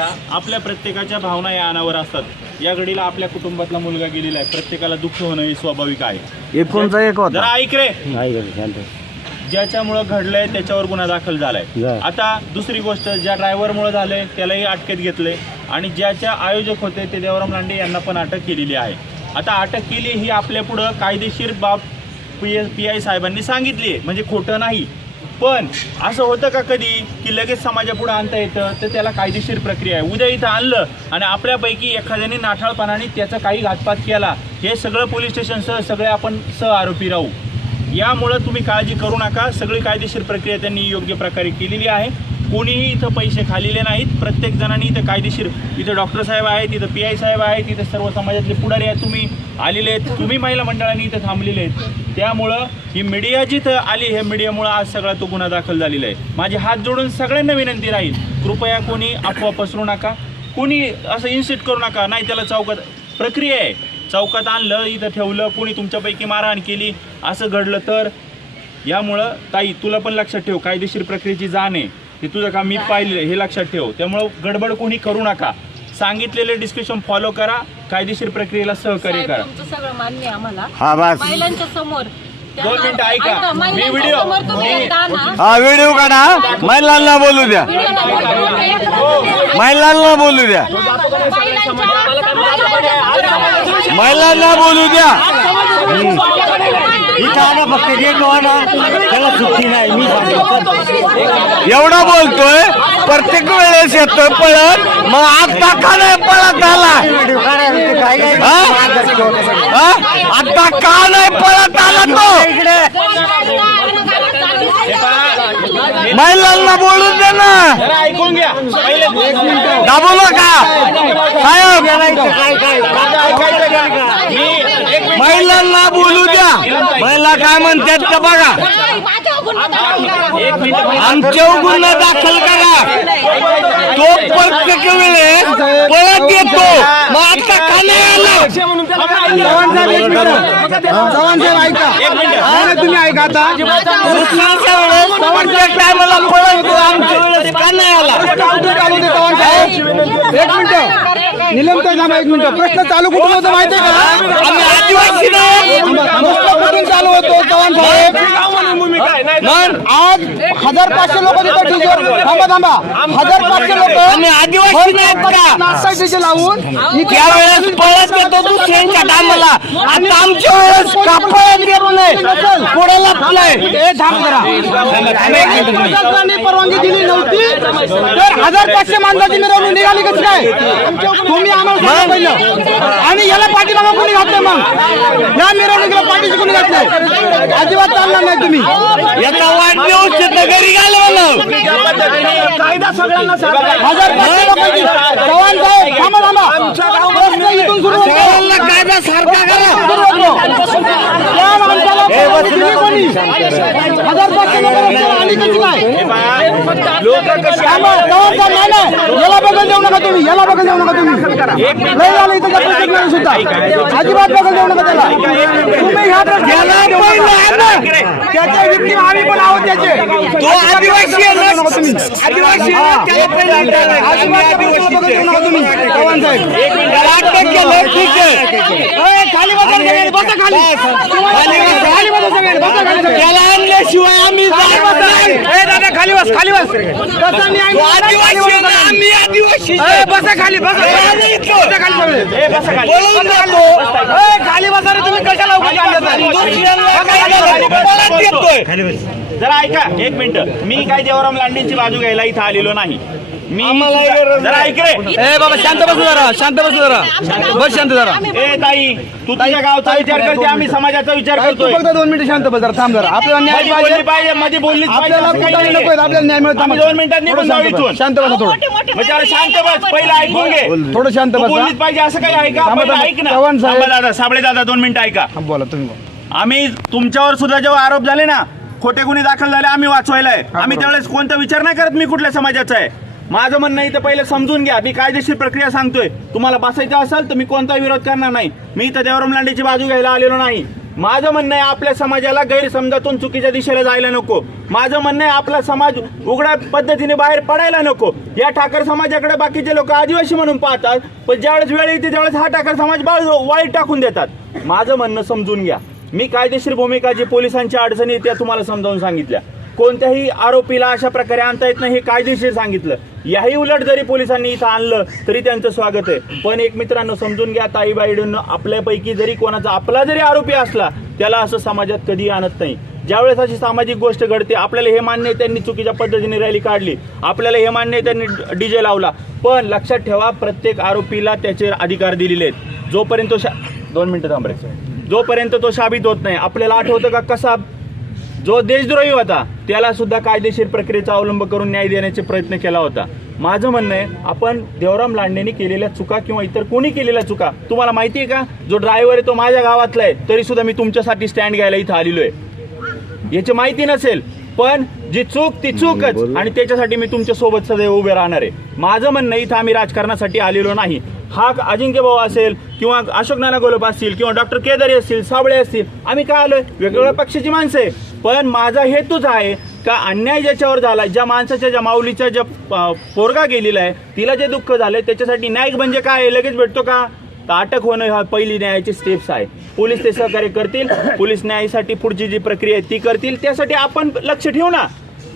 आपल्या प्रत्येकाच्या भावना या अनावर असतात. या घडीला आपल्या कुटुंबातला मुलगा गेलेला आहे. प्रत्येकाला दुःख होणं हे स्वाभाविक आहे. एकोणचा एक जरा होता ऐक रे. ज्याच्यामुळं घडलंय त्याच्यावर गुन्हा दाखल झालाय. आता दुसरी गोष्ट ज्या ड्रायव्हरमुळे झालंय त्यालाही अटकेत घेतलंय. आणि ज्याच्या आयोजक होते ते देवराम लांडे यांना पण अटक केलेली आहे. आता अटक केली ही आपल्या पुढं कायदेशीर बाब पी एस पी आय साहेबांनी सांगितली म्हणजे खोटं नाही. पण असं होतं का कधी की लगेच समाजापुढं आणता येतं? तर त्याला कायदेशीर प्रक्रिया आहे. उद्या इथं आणलं आणि आपल्यापैकी एखाद्याने नाठाळपणाने त्याचा काही घातपात केला हे सगळं पोलीस स्टेशनसह सगळे आपण सह आरोपी राहू. यामुळं तुम्ही काळजी करू नका. सगळी कायदेशीर प्रक्रिया त्यांनी योग्य प्रकारे केलेली आहे. कोणीही इथं पैसे खाल्लेले नाहीत. प्रत्येक जणांनी इथं कायदेशीर इथं डॉक्टर साहेब आहेत इथं पी आय साहेब आहेत इथं सर्व समाजातले पुढारी आहेत तुम्ही आलेले आहेत तुम्ही महिला मंडळांनी इथं थांबलेले आहेत. त्यामुळं ही मीडिया जिथं आली हे मीडियामुळं आज सगळा तो गुन्हा दाखल झालेला आहे. माझे हात जोडून सगळ्यांना विनंती राहील कृपया कोणी अफवा पसरू नका. कोणी असं इन्सिट करू नका नाही त्याला चौकात प्रक्रिया आहे. चौकात आणलं इथं ठेवलं कोणी तुमच्यापैकी मारहाण केली असं घडलं तर यामुळं ताई तुला पण लक्षात ठेव कायदेशीर प्रक्रियेची जाण आहे. हे तुझं काम मी पाहिलेलं हे लक्षात ठेव. त्यामुळं गडबड कोणी करू नका. सांगितलेले डिस्क्रिप्शन फॉलो करा कायदेशीर प्रक्रियेला सहकार्य साहेब, करा. तुमचं सगळं मान्य आहे आम्हाला. हा बस. महिलांच्या समोर दोन मिनिटं ऐका. ऐका, मी महिलांच्या व्हिडिओ- हा व्हिडिओ काढा. महिलांना बोलू द्या. महिलांना बोलू द्या. महिलांना बोलू द्या. फक्त त्याला सुट्टी नाही. मी एवढा बोलतोय. प्रत्येक वेळेस येतोय पळत मग आता का नाही पळत आला? आता का नाही पळत आला तो? महिलांना बोलून दे ना. ऐकून घ्या दाबू नका साहेब महिलांना बोलू द्या. महिला काय म्हणतात का बघा? आमच्या गुन्हा दाखल करा. तो प्रत्येक वेळेस पळत येतो. मग आता का नाही आला? तुम्ही ऐका आता दुसऱ्याच्या वेळेस प्रत्येक टायमाला पळत येतो आमच्या वेळेस का नाही आला चालू दे चव्हाण साहेब एक मिनिट निलमताई थांबा एक मिनिट. प्रश्न चालू कुठून होतो माहितीये का? आम्ही आदिवासी नाही प्रश्न कुठून चालू होतो चव्हाण साहेब? मग आज हजार पाचशे लोक तिथं डीजे थांबा थांबा. हजार पाचशे लोक आम्ही आदिवासी का नाश्ता डीजे लावून त्यावेळेस पळत येतो दुसऱ्यांच्या टायमाला आता आमच्या वेळेस का पळत येत नाही पुढे लपलाय. ए थांब जरा. परवानगी दिली नव्हती. तर हजार पाचशे माणसाची मिरवणूक निघाली कशी काय? तुम्ही आम्हाला सांगा पहिलं. आणि याला पाठीमागा कोणी घातलंय मग? या मिरवणुकीला पाठीशी कोणी घातलंय? अजिबात चालणार नाही तुम्ही. याचा घरी घालवलं हजार पाचशे लोकांची. चव्हाण साहेब थांबा थांबा. प्रश्न इथून सुरू होतो. सर्वांना कायदा सारखा करा. कोणी हजार पाचशे याला बघत जाऊ नका तुम्ही याला बघत जाऊ नका तुम्ही. लय झालं इथं प्रत्येक सुद्धा. अजिबात बघत जाऊ नका त्याला. तुम्ही ह्या आम्ही पण आहोत त्याचे. तो आदिवासी आदिवासी साहेब. बसा बसा. सगळे, बसा. त्याला आणल्याशिवाय आम्ही दादा खाली बस खाली बस. बसा न्याय आम्ही आदिवासी बसा खाली बसा. बसा. खाली बसा खाली. जातो. खाली बसा रे तुम्ही कशाला जरा ऐका एक मिनिट. मी काय देवराम लांडेंची बाजू घ्यायला इथं आलेलो नाही. मी आम्हाला सुद्धा- गरज जरा ऐक रे ए बाबा शांत बसू जरा शांत बसू जरा. बस शांत जरा. ए ताई तू तुझ्या गावचा विचार करते आम्ही समाजाचा विचार काय तू करतोय. फक्त दोन मिनिटं शांत बस जरा थांब जरा. आपल्याला न्यायमध्ये पाहिजे. बोलली पाहिजे मध्ये पाहिजे आपल्याला कुठलाही. नको आहे, आपल्याला न्याय मिळत. आम्ही दोन मिनिटात निघून जाऊ इथून. शांत बसा थोडं. म्हणजे जरा शांत बस पहिलं ऐकून घे. थोडं शांत तू बसा बोललीच पाहिजे असं काही ऐका थांबा, पहिलं थांबा. ऐक ना. चव्हाण साहेब. थांबा दादा साबळे दादा दोन मिनिटं ऐका. हा, बोला तुम्ही बोला. आम्ही तुमच्यावर सुद्धा जेव्हा आरोप झाले ना खोटे गुन्हे दाखल झाले आम्ही वाचवायला आहे आम्ही त्यावेळेस कोणता विचार नाही करत मी कुठल्या समाजाचा आहे. माझं म्हणणं इथं पहिले समजून घ्या. मी कायदेशीर प्रक्रिया सांगतोय. तुम्हाला बसायचं असेल तर मी कोणता विरोध करणार नाही. मी इथं देवराम लांडेची बाजू घ्यायला आलेलो नाही. माझं म्हणणं आहे आपल्या समाजाला गैरसमजातून चुकीच्या दिशेला जायला नको. माझं म्हणणं आहे आपला समाज उघड्या पद्धतीने बाहेर पडायला नको. या ठाकर समाजाकडे बाकीचे लोक आदिवासी म्हणून पाहतात पण ज्यावेळेस वेळ येते त्यावेळेस हा ठाकर समाज बाळ वाईट टाकून देतात. माझं म्हणणं समजून घ्या. मी कायदेशीर भूमिका जी पोलिसांच्या अडचणी त्या तुम्हाला समजावून सांगितल्या. कोणत्याही आरोपीला अशा प्रकारे आणता येत नाही हे कायदेशीर सांगितलं. याही उलट जरी पोलिसांनी इथं आणलं तरी त्यांचं स्वागत आहे. पण एक मित्रांनो समजून घ्या ताई आपल्यापैकी जरी कोणाचा आपला जरी आरोपी असला त्याला असं समाजात कधी आणत नाही. ज्यावेळेस अशी सामाजिक गोष्ट घडते आपल्याला हे मान्य आहे त्यांनी चुकीच्या पद्धतीने रॅली काढली आपल्याला हे मान्य आहे त्यांनी डीजे लावला. पण लक्षात ठेवा प्रत्येक आरोपीला त्याचे अधिकार दिलेले आहेत. जोपर्यंत शा दोन मिनिटं थांबायचं जोपर्यंत तो शाबित होत नाही आपल्याला आठवतं का कसा जो देशद्रोही होता त्याला सुद्धा कायदेशीर प्रक्रियेचा अवलंब करून न्याय देण्याचे प्रयत्न केला होता. माझं म्हणणं आहे आपण देवराम लांडेंनी केलेल्या चुका किंवा इतर कोणी केलेल्या चुका तुम्हाला माहिती आहे का? जो ड्रायव्हर आहे तो माझ्या गावातला आहे तरी सुद्धा मी तुमच्यासाठी स्टँड घ्यायला इथं आलेलो आहे. याची माहिती नसेल पण जी चूक ती चूकच. आणि त्याच्यासाठी मी तुमच्यासोबत सदैव उभे राहणार आहे. माझं म्हणणं इथं आम्ही राजकारणासाठी आलेलो नाही. हा अजिंक्य भाऊ असेल किंवा अशोक नाना गोलप असतील किंवा डॉक्टर केदारी असतील साबळे असतील आम्ही काय आलोय? वेगवेगळ्या पक्षाची माणसं आहे पण माझा हेतूच आहे का अन्याय ज्याच्यावर झाला ज्या माणसाच्या ज्या माऊलीच्या ज्या पोरगा गेलेला आहे तिला जे दुःख झालंय त्याच्यासाठी न्यायिक म्हणजे काय लगेच भेटतो का? तर अटक होणं हा पहिली न्यायाची स्टेप्स आहे. पोलीस ते सहकार्य करतील. पोलीस न्यायासाठी पुढची जी प्रक्रिया आहे ती करतील. त्यासाठी आपण लक्ष ठेवू ना.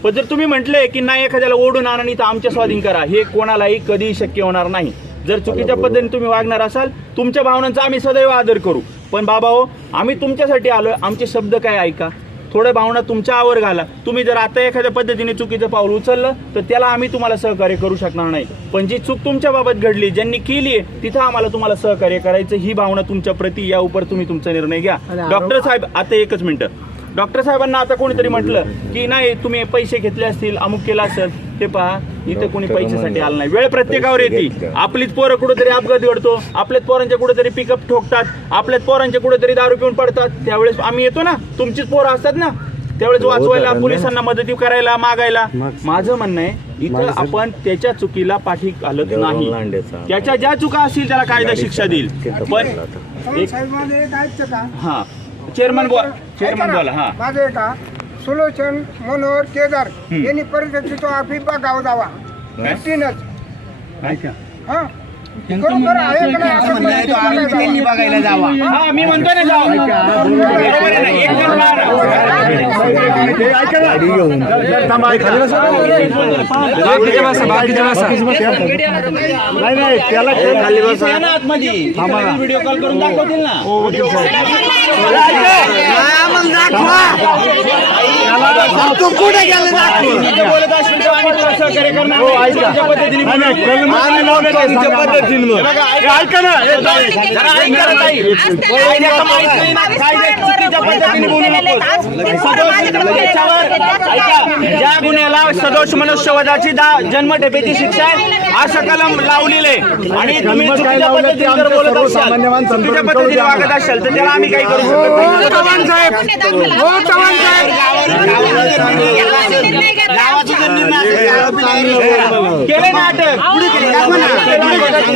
पण जर तुम्ही म्हटले की नाही एखाद्याला ओढून आणा तर आमच्या स्वाधीन करा हे कोणालाही कधीही शक्य होणार नाही. जर चुकीच्या पद्धतीने तुम्ही वागणार असाल तुमच्या भावनांचा आम्ही सदैव आदर करू. पण बाबा हो आम्ही तुमच्यासाठी आलोय आमचे शब्द काय ऐका? थोड्या भावना तुमच्या आवर घाला. तुम्ही जर आता एखाद्या पद्धतीने चुकीचं पाऊल उचललं तर त्याला आम्ही तुम्हाला सहकार्य करू शकणार नाही. पण जी चूक तुमच्या बाबत घडली ज्यांनी केली आहे तिथं आम्हाला तुम्हाला सहकार्य करायचं ही भावना तुमच्या प्रती या उपर तुम्ही तुमचा निर्णय घ्या. डॉक्टर साहेब आता एकच मिनिटं. डॉक्टर साहेबांना आता कोणीतरी म्हटलं की नाही तुम्ही पैसे घेतले असतील अमुक केलं असेल. ते पहा इथं कोणी पैशासाठी आलं नाही. वेळ प्रत्येकावर येते. आपलीच पोरं कुठेतरी अपघात घडतो. आपल्याच पोरांच्या कुठेतरी पिकअप ठोकतात. आपल्याच पोरांच्या कुठेतरी दारू पिऊन पडतात. त्यावेळेस आम्ही येतो ना. तुमचीच पोरं असतात ना. त्यावेळेस वाचवायला पोलिसांना मदती करायला मागायला. माझं म्हणणं आहे इथं आपण त्याच्या चुकीला पाठी घालत नाही. त्याच्या ज्या चुका असतील त्याला कायदा शिक्षा देईल. पण हा. चेअरमन बोला चेअरमन बोला हा. माझं एक का सुलोचन मनोहर केदार यांनी परिस्थितीचा अफिफा गाव जावा. तीनच. हा? खरोखर आहे का नाही असं परिस्थिती बघायला जावा. हा मी म्हणतो ना जाऊ बरोबर आहे ना? एक जण बारा. या ना आतमध्ये. तिथे व्हिडिओ कॉल करून दाखवतील ना तू कुठे गेला दाखव मी जे बोलत असेल तर आम्ही तुला सहकार्य करणार हो, नाही. तुमच्या पद्धतीने बोलू. आम्ही तुमच्या पद्धतीनं. हे बघा, ऐका. ऐका ना हे ताई. जरा ऐका ना ताई. कायद्याचं माहीत नाही ना, कायद्यात चुकीच्या पद्धतीने बोलू नको. सदोष ऐका ज्या गुन्ह्याला सदोष मनुष्यवधाची दा जन्मठेपेची शिक्षा आहे असं कलम लावलेलं आहे आणि तुम्ही चुकीच्या पद्धतीने जर बोलत असाल चुकीच्या पद्धतीने वागत असाल तर त्याला आम्ही काही करू शकत नाही चव्हाण साहेब हो चव्हाण केले ना अटक पुढे केले. पुढे. हिला काय खोटी बोलते? आरोपीला आरोपी राहिलेलं आहे. हे लक्षात घ्या. यांच्यावर काय कलम लावली ते सांगा ना. हो,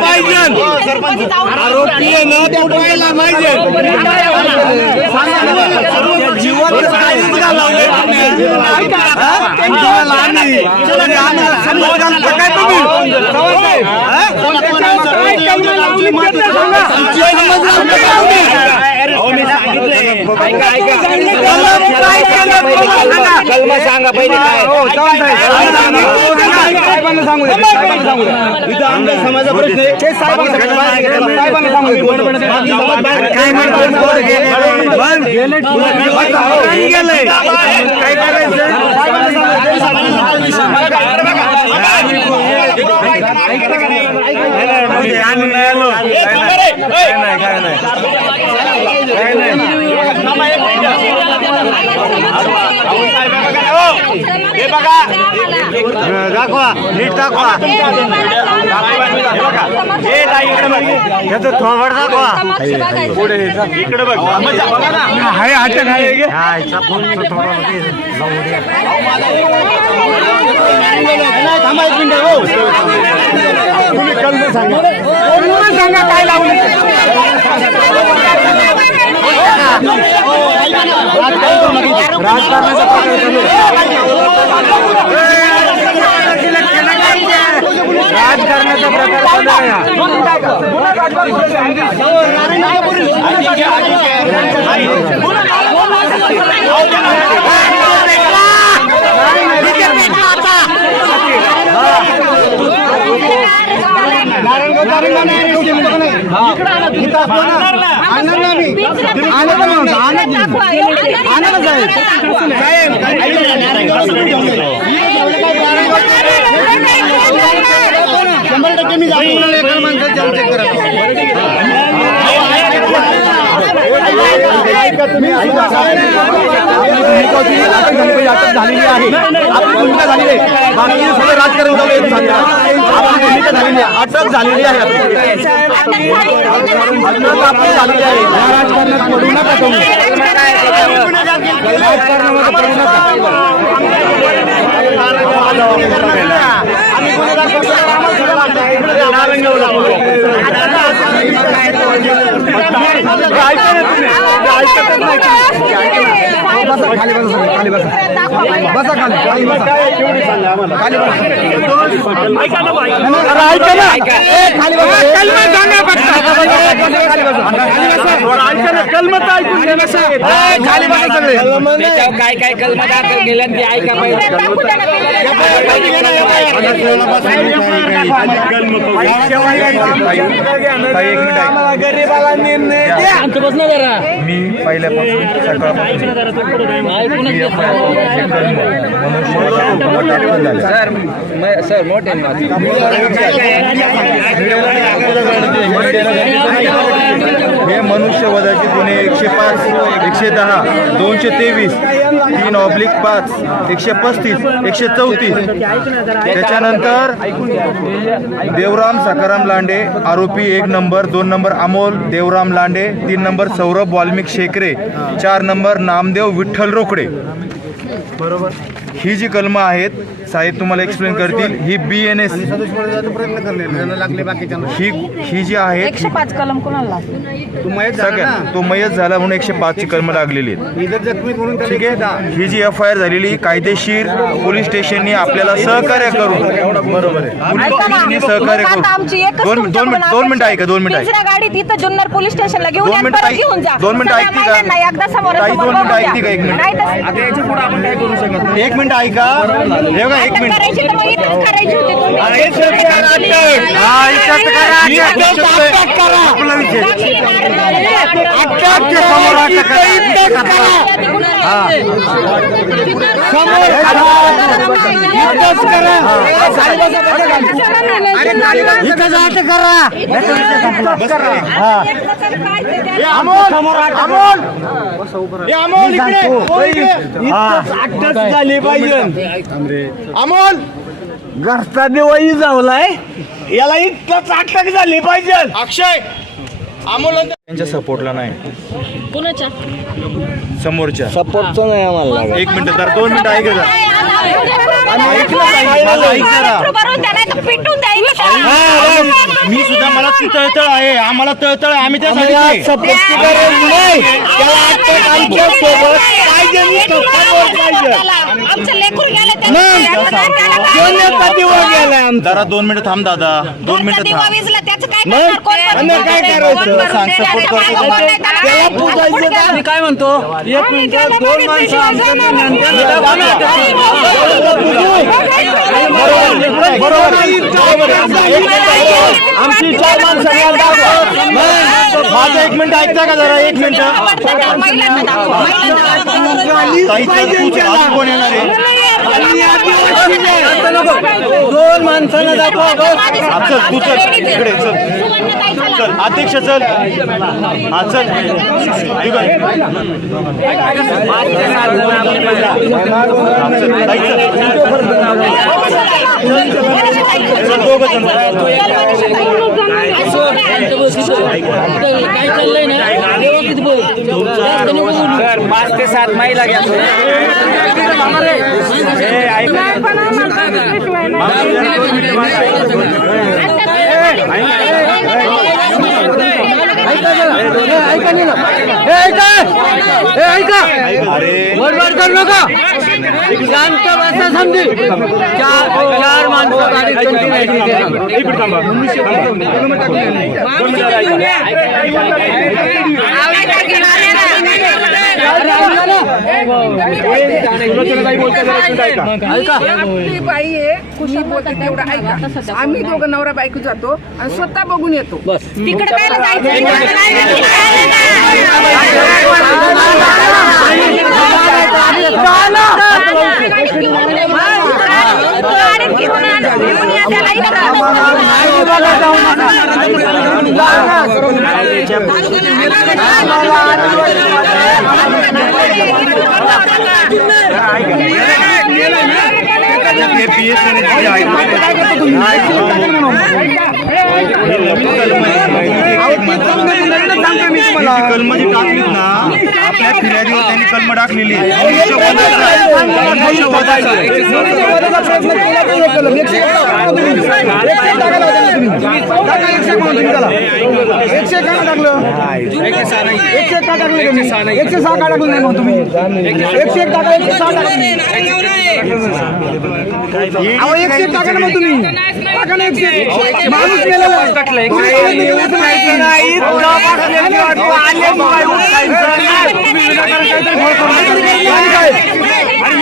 पाहिजे आरोपी आहे ना तो पाहिजे जीवन काय तुम्ही? कलम सांगा. पहिले साहेबांना सांगू इथं आमच्या समाजा प्रश्न आहे. ते साहेबांना सांगा. काय करायचं? आम्ही हे बघा दाखवा नीट दाखवा हे नाही इकडे बघ याचं थोबड दाखवा इकडे बघ बघा ना हाय थांबा एक मिनिट हो तुम्ही सांगा सांगा काय लावलं? राजकारणाचा प्रकार चालू आहे. राजकारणाचा प्रकार चालू आहे हा. शंभर टक्के मी जातो एका माणसात जाऊन चेक करा झालेली आहे आपली भूमिका झालेली आहे बाकी सगळे राजकारण उडवले आपली भूमिका झालेली आहे अटक झालेली आहे अटक आपली झालेली आहे राजकारणात पडू नका तुम्ही राजकारणामध्ये पडू नका बसा खाली बसा खाली बसा बसा खाली खाली बसा खाली बसा अरे ऐका ना खाली बसा कलमा सांगा फक्त खाली बसा ऐका ना कलमत ऐकून घे बसा ए, खाली बसा सगळे काय काय कलमा दाखल केल्या ते ऐका पाहिजे गरीबाला निर्णय द्या शांत बस ना जरा मी पहिल्यापासून सकाळपासून सर सर मोठे हे मनुष्यवधाचे गुन्हे एकशे पाच एकशे दहा दोनशे तेवीस तीन ऑब्लिक पाच एकशे पस्तीस एकशे चौतीस. त्याच्यानंतर देवराम सकाराम लांडे आरोपी एक नंबर दोन नंबर अमोल देवराम लांडे तीन नंबर सौरभ वाल्मिक शेकरे चार नंबर नामदेव विठ्ठल रोकडे. बरोबर? ही जी कलमं आहेत साहेब तुम्हाला एक्सप्लेन करतील ही बी एन एस ही ही जी आहेत एकशे पाच कलम कोणाला सगळ्यात तो मयत झाला म्हणून एकशे पाचची कलमं लागलेली आहेत. ठीक आहे? ही जी एफ आय आर झालेली कायदेशीर पोलीस स्टेशननी आपल्याला सहकार्य करून बरोबर आहे. पोलीसनी सहकार्य करून. दोन दोन मिनिट दोन मिनिटं ऐका दोन मिनिटं ऐका. तिसऱ्या गाडीत इथं जुन्नर पोलीस स्टेशनला घेऊन दोन या, मिनिटं परत ऐक- घेऊन जा. दोन मिनिटं ऐकते का? ताई, दोन मिनिटं ऐकते का? एक मिनिट. एक मिनिट ऐका. हे बघा एक मिनिट करायची तर मग इथंच करायची होती तुम्ही. इथंच करा आपला विषय. दाखली मारणार. अटकच्या समोर अटक करा. अटक झाली पाहिजे अमोल घरचा दिवाळी जावलाय याला इतकंच अटक झाली पाहिजे अक्षय अमोल त्यांच्या सपोर्टला नाही. कुणाच्या? समोरच्या. सपोर्टचं नाही आम्हाला एक मिनिट तर दोन मिनिटं ऐका जरा. माझं ऐक जरा. पिटून द्यायचं. मी सुद्धा मला ती तळतळ आहे. आम्हाला तळतळ आहे. आम्ही नाही. त्याला आमच्यासोबत पाहिजे. पाहिजे. सोन्याचा दिवा गेलाय आमचा. जरा दोन मिनिटं थांब दादा. दोन मिनिटं दिवा थांब? त्याला का? मी काय म्हणतो? एक मिनिट. दोन माणसं आमच्या आमची चार माणसं. माझं एक मिनिट ऐकता का जरा एक मिनिट कोण येणार आहे दोन माणसांना दाखवा चल तू चल इकडे चल. चल. अध्यक्ष चल. हा चल. पाच ते सात महिला घ्या. ऐक ना. ऐका नाही ना. हे ऐका हे ऐका बडबड करू नका शांत बसा समजी चार चार माणसं गाडीत continue आहेत. आपली बाई आहे खुशी बोलते तेवढं ऐका. आम्ही दोघं नवरा बायको जातो आणि स्वतः बघून येतो. तिकडे काय हे BSNL चे आहे. त्यांची कलम जी टाकलीत ना. आपल्या फिर्यादीवर त्यांनी कलम टाकलेली. एकशे का टाकलं एकशे का टाकलं तुम्ही एकशे सहा का टाकलं नाही मग तुम्ही एकशे एक टाका एकशे सहा टाका अहो एकशे एक टाका ना मग तुम्ही टाका ना एकशे एक. माणूस उठवायचं नाही. काय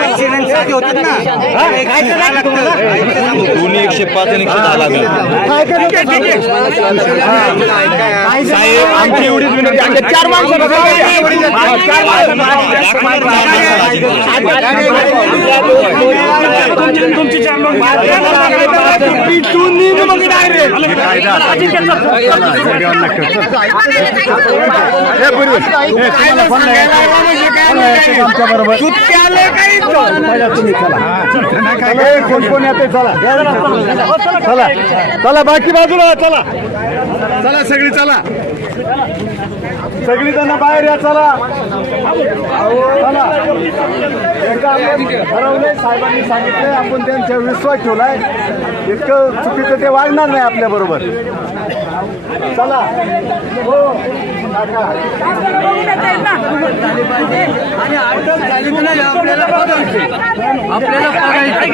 एकशे. एकशे. दोन्ही एकशे पाच आणि एकशे दहा लागले. साहेब आमची एवढीच विनंती आहे. कोण कोण येते चला. चला चला बाकी बाजूला चला. चला सगळी चला. सगळी जण बाहेर या चला. चला. एकदा आपण ठरवलंय साहेबांनी सांगितलंय आपण त्यांच्यावर विश्वास ठेवलाय. इतकं चुकीचं ते वाढणार नाही आपल्या बरोबर चला. हो. आणि अडचण झाली की नाही आपल्याला बघायची. आपल्याला बघायची